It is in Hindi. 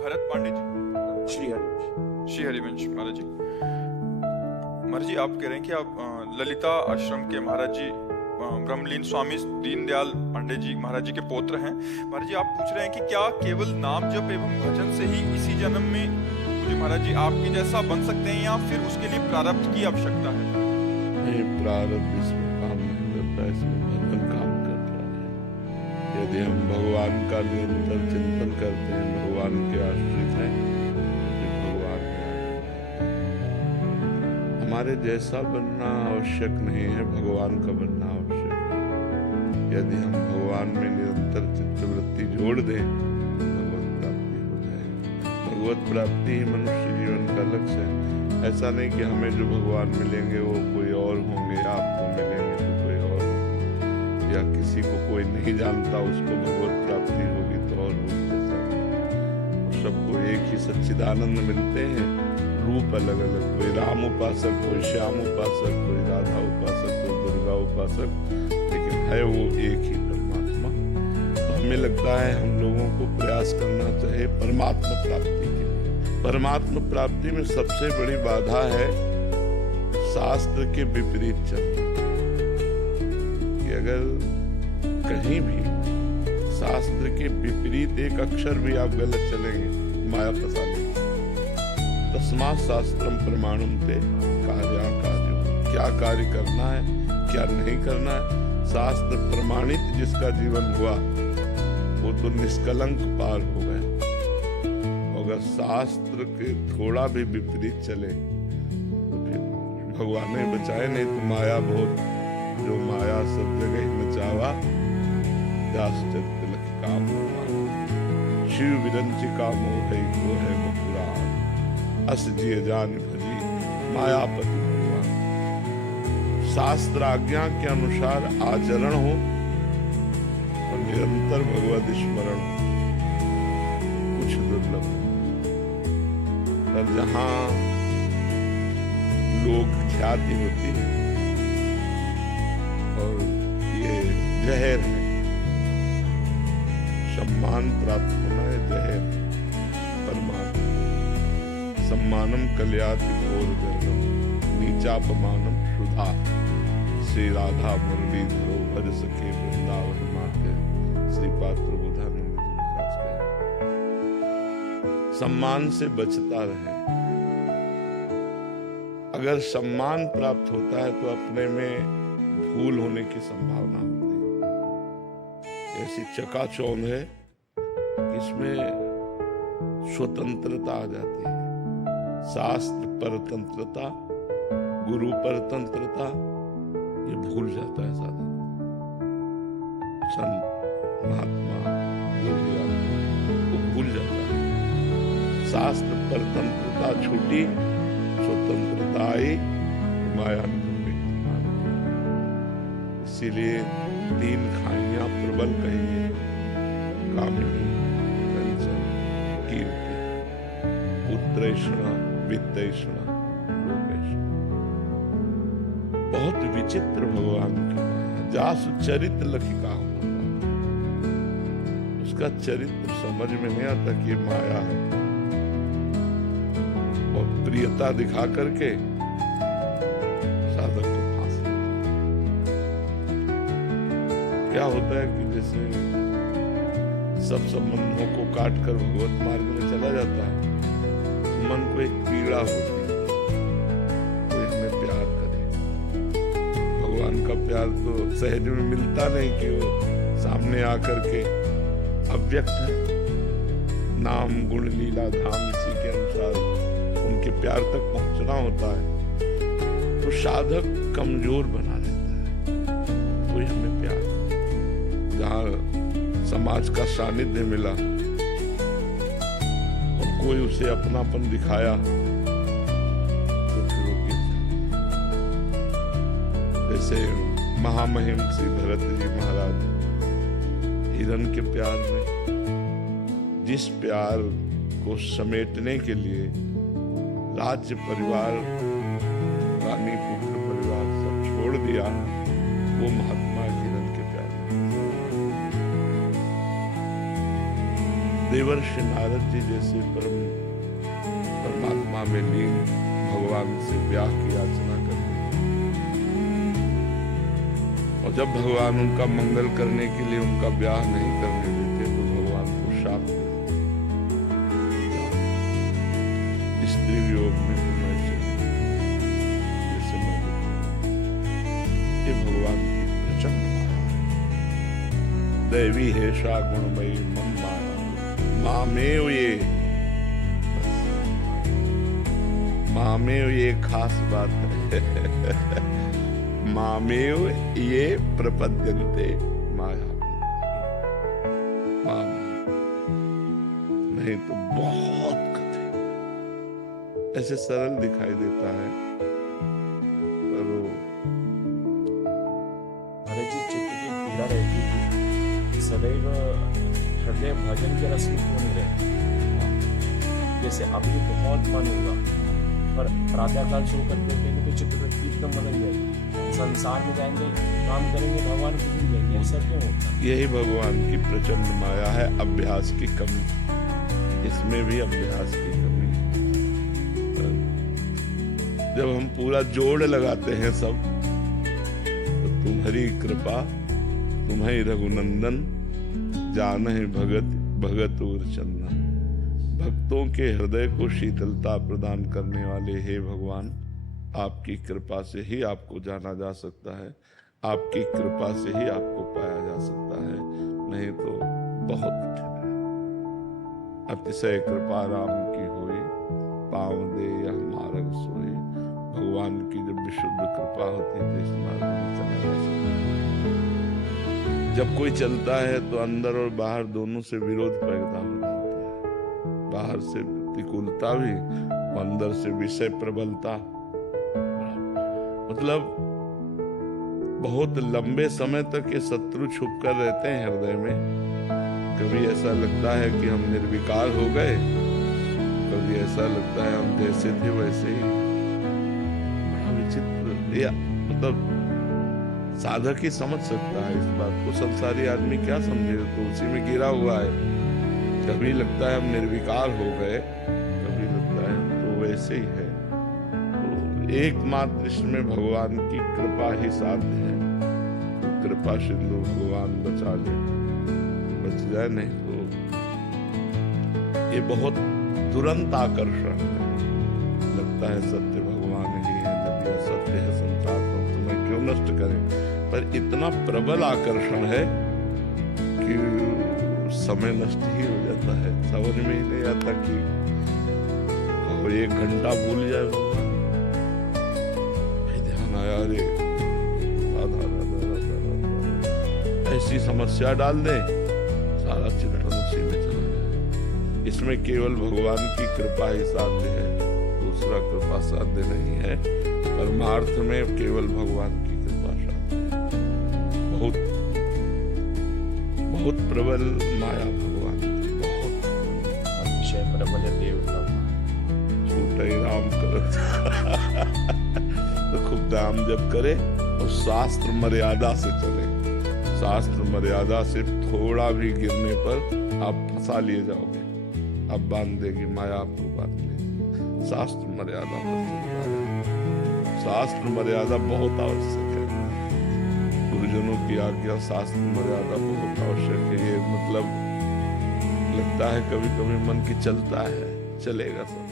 भरत पांडे जी, श्री हरिवंश महाराज जी। महाराज जी, आप कह रहे हैं कि आप ललिता आश्रम के महाराज जी ब्रह्मलीन स्वामी दीनदयाल पांडे जी महाराज जी के पौत्र हैं। महाराज जी, आप पूछ रहे हैं कि क्या केवल नाम जप एवं भजन से ही इसी जन्म में मुझे महाराज जी आपके जैसा बन सकते हैं, या फिर उसके लिए प्रारब्ध की आवश्यकता है? नहीं, प्रारब्ध इसमें काम नहीं करता, इसमें भगवान काम कर रहा है। यदि हम भगवान का निरंतर चिंतन करते हैं, भगवान के आश्रित हैं, फिर भगवान में हमारे जैसा बनना आवश्यक नहीं है, भगवान का बनना आवश्यक है। यदि हम भगवान में निरंतर चित्तवृत्ति जोड़ दें, भगवत प्राप्ति हो जाएगी। भगवत प्राप्ति ही मनुष्य जीवन का लक्ष्य है। ऐसा नहीं कि हमें जो भगवान मिलेंगे वो कोई और होंगे, आपको मिलेंगे तो कोई और होंगे, या किसी को कोई नहीं जानता उसको भगवत प्राप्ति होगी तो और सबको एक ही सच्चिदानंद मिलते हैं। रूप अलग अलग, कोई राम उपासक, कोई श्याम उपासक, कोई राधा उपासक, कोई दुर्गा उपासक, लेकिन है वो एक ही परमात्मा। तो हमें लगता है हम लोगों को प्रयास करना चाहिए परमात्मा प्राप्ति के लिए। परमात्मा प्राप्ति में सबसे बड़ी बाधा है शास्त्र के विपरीत चलना। कि अगर कहीं भी शास्त्र के विपरीत एक अक्षर भी आप गलत चलेंगे, माया फंसा लेंगे। तस्मात् शास्त्रम प्रमाणम ते कार्याकार्यो, क्या कार्य करना है क्या नहीं करना है, शास्त्र प्रमाणित जिसका जीवन हुआ वो तो निष्कलंक पार हो गए। अगर शास्त्र के थोड़ा भी विपरीत चले तो फिर भगवान ने बचाए, नहीं तो माया बहुत, जो माया सब जगह नचावा, दास चरित्र लख काम शिव विरंच का मोह को है मथुरा, अस जिय जान भजी मायापति भगवान। शास्त्र आज्ञा के अनुसार आचरण हो और निरंतर भगवत स्मरण हो, कुछ दुर्लभ। पर जहां लोक ख्याति होती है और ये जहर है, सम्मान प्राप्त होना है जहर। परमात्मा सम्मानम कल्याति घोर गर्गम, नीचापमानम शुद्धा, श्री राधा मुरली धरो भज सके वृंदावन माते, श्री पात्र बुधानंद जी महाराज कहे। सम्मान से बचता रहे। अगर सम्मान प्राप्त होता है तो अपने में भूल होने की संभावना होती है। ऐसी चकाचौंध है, इसमें स्वतंत्रता आ जाती है। शास्त्र परतंत्रता, गुरु परतंत्रता, ये भूल जाता है साधक। संत महात्मा वो भूल जाता है। शास्त्र परतंत्रता छूटी, स्वतंत्रता आई, माया में। इसीलिए तीन खाइयां प्रबल कहिए, कामिनी, कंचन, कीर्ति, पुत्रैषणा, वित्तैषणा, लोकैषणा। बहुत विचित्र भगवान की माया। जासु चरित्र लखिका, उसका चरित्र समझ में नहीं आता कि माया है, और प्रियता दिखा करके साधक को फांस देता। क्या होता है कि जैसे सब संबंधों को काट कर भगवत मार्ग में चला जाता है, मन को एक पीड़ा होती है, तो इसमें प्यार करे। भगवान का प्यार तो सहज में मिलता नहीं कि वो सामने आकर के अव्यक्त है। नाम गुण लीला धाम इसी के अनुसार उनके प्यार तक पहुंचना होता है, तो साधक कमजोर बना देता है। कोई हमें प्यार, जहाँ समाज का सानिध्य मिला और कोई उसे अपनापन दिखाया तो फिर वो गिर जाता। जैसे महामहिम श्री भरत जी महाराज हिरण के प्यार में, जिस प्यार को समेटने के लिए राज्य परिवार, रानी पुत्र परिवार सब छोड़ दिया, वो महात्मा हिरण के प्यार में। देवर्षि नारद जी जैसे परमात्मा में लीन भगवान से ब्याह की याचना करते हैं, और जब भगवान उनका मंगल करने के लिए उनका ब्याह नहीं करने देते तो भगवान को शाप देते, स्त्री वियोग में होना चाहिए जैसे मैं देखूं। ये भगवान की प्रचंड माया, दैवी है शा गुणमयी मम माया मामेव ये, मामेव ये खास बात है। मामेव ये प्रपद्यन्ते माया, नहीं तो बहुत कठिन, ऐसे सरल दिखाई देता है पर वो महाराज जी चित्त की पीड़ा रहती थी, सदैव हृदय भजन के रस में क्यों नहीं रहते? जैसे अभी बहुत मन होगा पर प्रातःकाल सो कर देखेंगे तो चित्तवृत्ति एकदम बदल जाएगी, संसार में जाएंगे काम करेंगे भगवान को भूल जाएंगे, ऐसा क्यों होता? यही भगवान की प्रचंड माया है, अभ्यास की कमी, इसमें भी अभ्यास की कमी। जब हम पूरा जोड़ लगाते हैं सब, तो तुम्हारी कृपा तुम्हारी रघुनंदन जानहि भगत भगत और चंदन, भक्तों के हृदय को शीतलता प्रदान करने वाले हे भगवान, आपकी कृपा से ही आपको जाना जा सकता है, आपकी कृपा से ही आपको पाया जा सकता है, नहीं तो बहुत कठिन है। अतिशय कृपा राम की होई, पाँव दे यह मार्ग सोई। भगवान की जब विशुद्ध कृपा होती है तो इस मार्ग में चला जा सकता है। जब कोई चलता है तो अंदर और बाहर दोनों से विरोध पैदा हो जाता है, बाहर से प्रतिकूलता भी, अंदर से विषय प्रबलता, मतलब बहुत लंबे समय तक ये शत्रु छुप कर रहते हैं हृदय में। कभी ऐसा लगता है कि हम निर्विकार हो गए, कभी ऐसा लगता है हम जैसे थे वैसे ही। बड़ा विचित्र, या मतलब साधक ही समझ सकता है इस बात को, संसारी आदमी क्या समझे, तो उसी में गिरा हुआ है। कभी लगता है हम निर्विकार हो गए, कभी लगता है तो वैसे ही है। तो एकमात्र इसमें भगवान की कृपा ही साध्य है। तो कृपा सिंधु भगवान बचा ले, बच जाए नहीं तो ये बहुत तुरंत आकर्षण है। लगता है सत्य भगवान ही है, नदियाँ सत्य है, संसार को तुम्हें क्यों नष्ट करें, पर इतना प्रबल आकर्षण है कि समय नष्ट ही हो जाता है। समझ में ही नहीं आता कि कहो 1 घंटा भूल जाए, ध्यान आया रे राधा राधा राधा राधा, ऐसी समस्या डाल दे, सारा चिंतन उसी में चला जाए। इसमें केवल भगवान की कृपा ही साध्य है, दूसरा कृपा साध्य नहीं है। परमार्थ में केवल भगवान की कृपा साध्य है। बहुत बहुत प्रबल माया भगवान, बहुत अतिशय प्रबल देवता छूटे राम करो। तो खूब नाम जप करे और शास्त्र मर्यादा से चले। शास्त्र मर्यादा से थोड़ा भी गिरने पर आप फंसा लिए जाओगे, अब बांध देगी माया, आपको बांध लेगी। शास्त्र मर्यादा पर चलना है। शास्त्र मर्यादा बहुत आवश्यक है। गुरुजनों की आज्ञा, शास्त्र मर्यादा बहुत आवश्यक है। ये मतलब लगता है कभी कभी मन की चलता है, चलेगा सब।